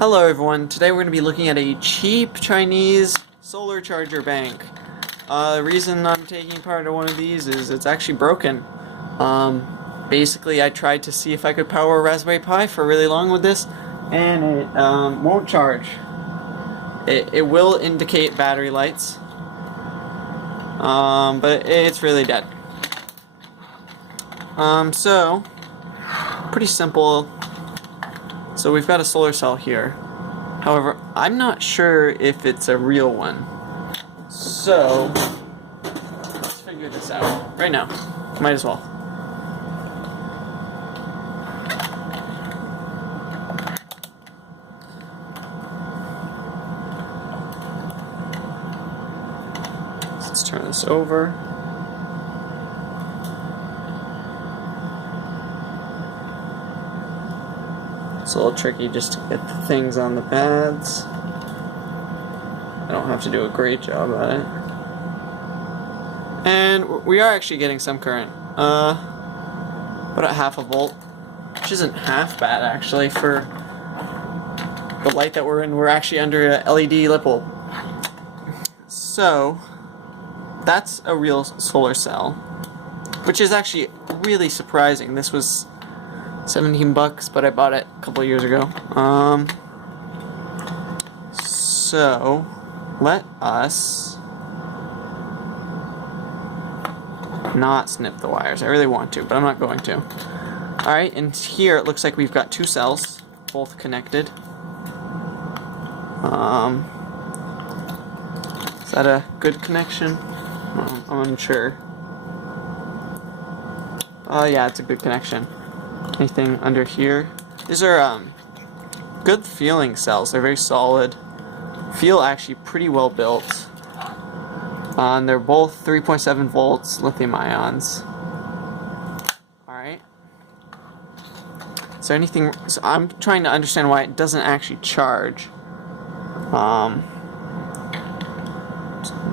Hello everyone, today we're going to be looking at a cheap Chinese solar charger bank. The reason I'm taking part of one of these is it's actually broken. Basically I tried to see if I could power a Raspberry Pi for really long with this, and it won't charge. It will indicate battery lights, but it's really dead. So, pretty simple. So we've got a solar cell here. However, I'm not sure if it's a real one. So, let's figure this out right now. Might as well. Let's turn this over. It's a little tricky just to get the things on the pads. I don't have to do a great job at it. And we are actually getting some current. About a half a volt, which isn't half bad actually for the light that we're in. We're actually under a LED lit bulb. So, that's a real solar cell, which is actually really surprising. This was $17, but I bought it a couple of years ago. So let us not snip the wires. I really want to, but I'm not going to. Alright, and here it looks like we've got two cells, both connected. Is that a good connection? I'm unsure. Yeah, it's a good connection. Anything under here? These are good feeling cells. They're very solid. Feel actually pretty well built. And they're both 3.7 volts lithium ions. Alright. Is there anything... So I'm trying to understand why it doesn't actually charge.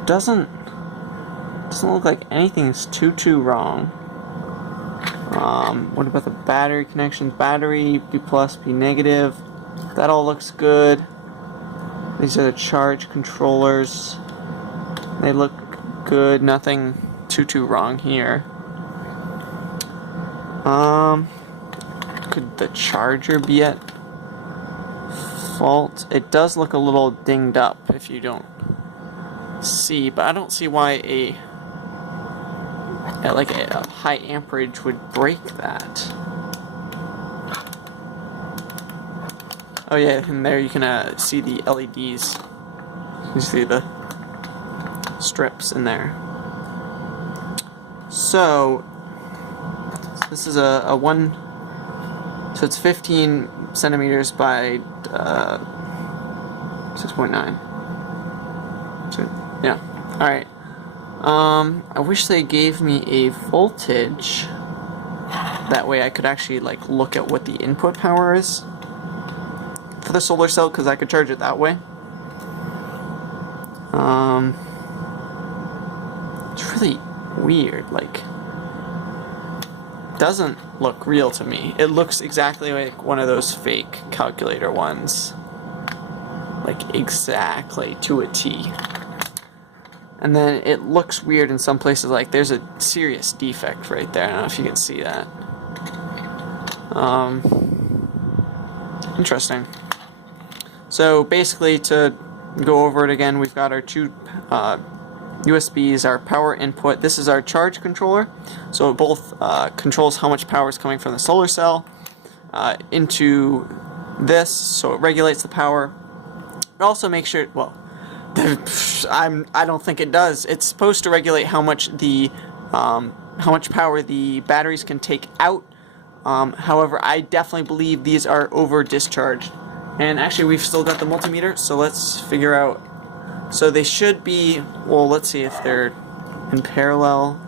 Doesn't look like anything's too wrong. What about the battery connections? Battery, B+, P-. That all looks good. These are the charge controllers. They look good. Nothing too wrong here. Could the charger be at fault? It does look a little dinged up if you don't see, but I don't see why a high amperage would break that. Oh yeah, and there you can see the LEDs. You see the strips in there. So this is a one. So it's 15 centimeters by 6.9. So yeah. All right. I wish they gave me a voltage. That way I could actually look at what the input power is for the solar cell, because I could charge it that way. It's really weird. Doesn't look real to me. It looks exactly like one of those fake calculator ones. Exactly to a T. And then it looks weird in some places, there's a serious defect right there. I don't know if you can see that. Interesting. So basically, to go over it again, we've got our two USBs, our power input. This is our charge controller. So it both controls how much power is coming from the solar cell into this, so it regulates the power. It also makes sure, well, I don't think it does. It's supposed to regulate how much power the batteries can take out. However, I definitely believe these are over discharged. And actually, we've still got the multimeter, so let's figure out. So they should be. Well, let's see if they're in parallel.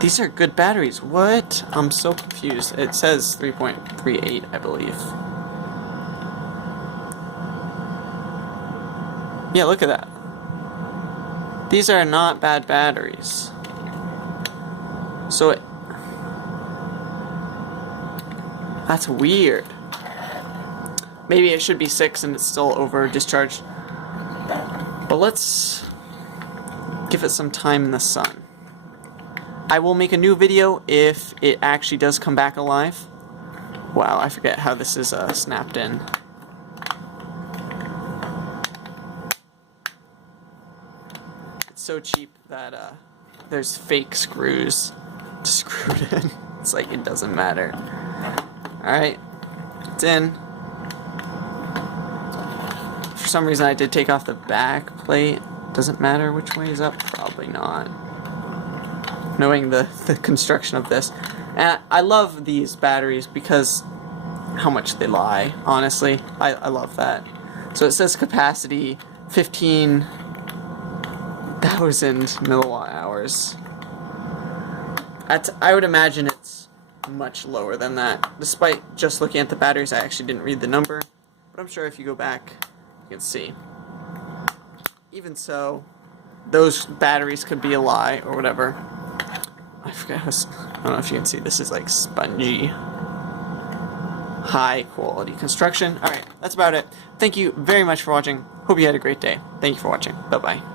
These are good batteries. What? I'm so confused. It says 3.38, I believe. Yeah, look at that. These are not bad batteries. So that's weird. Maybe it should be 6 and it's still over discharged. But let's give it some time in the sun. I will make a new video if it actually does come back alive. Wow, I forget how this is snapped in. It's so cheap that there's fake screws to screw it in. It's like it doesn't matter. Alright, it's in. For some reason I did take off the back plate. Doesn't matter which way is up? Probably not. Knowing the construction of this. And I love these batteries because how much they lie, honestly. I love that. So it says capacity 15,000 milliwatt hours. I would imagine it's much lower than that. Despite just looking at the batteries, I actually didn't read the number. But I'm sure if you go back, you can see. Even so, those batteries could be a lie or whatever. I forget I don't know if you can see, this is like spongy, high quality construction. Alright, that's about it. Thank you very much for watching. Hope you had a great day. Thank you for watching. Bye-bye.